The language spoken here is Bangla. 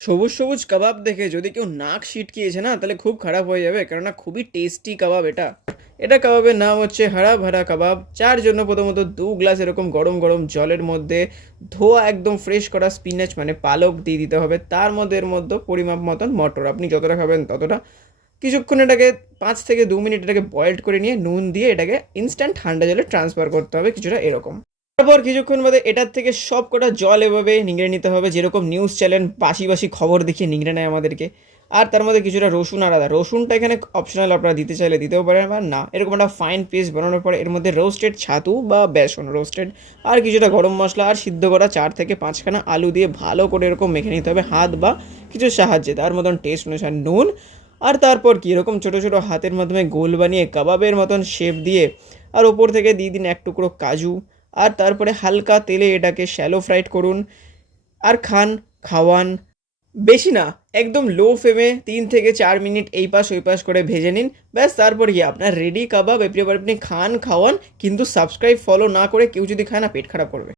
সবুজ সবুজ কাবাব দেখে যদি কেউ নাক সিটকিয়েছে না তাহলে খুব খারাপ হয়ে যাবে, কেননা খুবই টেস্টি কাবাব এটা। এটা কাবাবের নাম হচ্ছে হারা ভারা কাবাব, যার জন্য প্রথমত 2 গ্লাস এরকম গরম গরম জলের মধ্যে ধোয়া একদম ফ্রেশ করা স্পিনাচ মানে পালক দিয়ে দিতে হবে। তার মধ্যে এর মধ্যে পরিমাপ মতন মটর, আপনি যতটা খাবেন ততটা। কিছুক্ষণ এটাকে 5 থেকে 2 মিনিট এটাকে বয়েলড করে নিয়ে নুন দিয়ে এটাকে ইনস্ট্যান্ট ঠান্ডা জলে ট্রান্সফার করতে হবে, কিছুটা এরকম। তারপর কিছুক্ষণ বাদে এটার থেকে সব কটা জল এভাবে নিংড়ে নিতে হবে, যেরকম নিউজ চ্যানেল বাসি বাসি খবর দেখিয়ে নিংড়ে নেয় আমাদেরকে। আর তার মধ্যে কিছুটা রসুন আর আদা, রসুনটা এখানে অপশনাল, আপনারা দিতে চাইলে দিতেও পারেন বা না। এরকম একটা ফাইন পেস্ট বানানোর পরে এর মধ্যে রোস্টেড ছাতু বা বেসন রোস্টেড আর কিছুটা গরম মশলা আর সিদ্ধ করা 4 থেকে 5খানা আলু দিয়ে ভালো করে এরকম মেখে নিতে হবে হাত বা কিছু সাহায্যে, তার মতন টেস্ট অনুসারে নুন। আর তারপর কি এরকম ছোটো ছোটো হাতের মাধ্যমে গোল বানিয়ে কাবাবের মতন শেপ দিয়ে আর ওপর থেকে দিয়ে দিন এক টুকরো কাজু। আর তারপরে হালকা তেলে এটাকে শ্যালো ফ্রাইড করুন আর খান, খাওয়ান। বেশি না, একদম লো ফ্লেমে 3 থেকে 4 মিনিট এই পাশ ওই পাশ করে ভেজে নিন, ব্যাস তারপর কি আপনার রেডি কাবাব। এবার আপনি খান, খাওয়ান, কিন্তু সাবস্ক্রাইব ফলো না করে কেউ যদি খায় না পেট খারাপ করবে।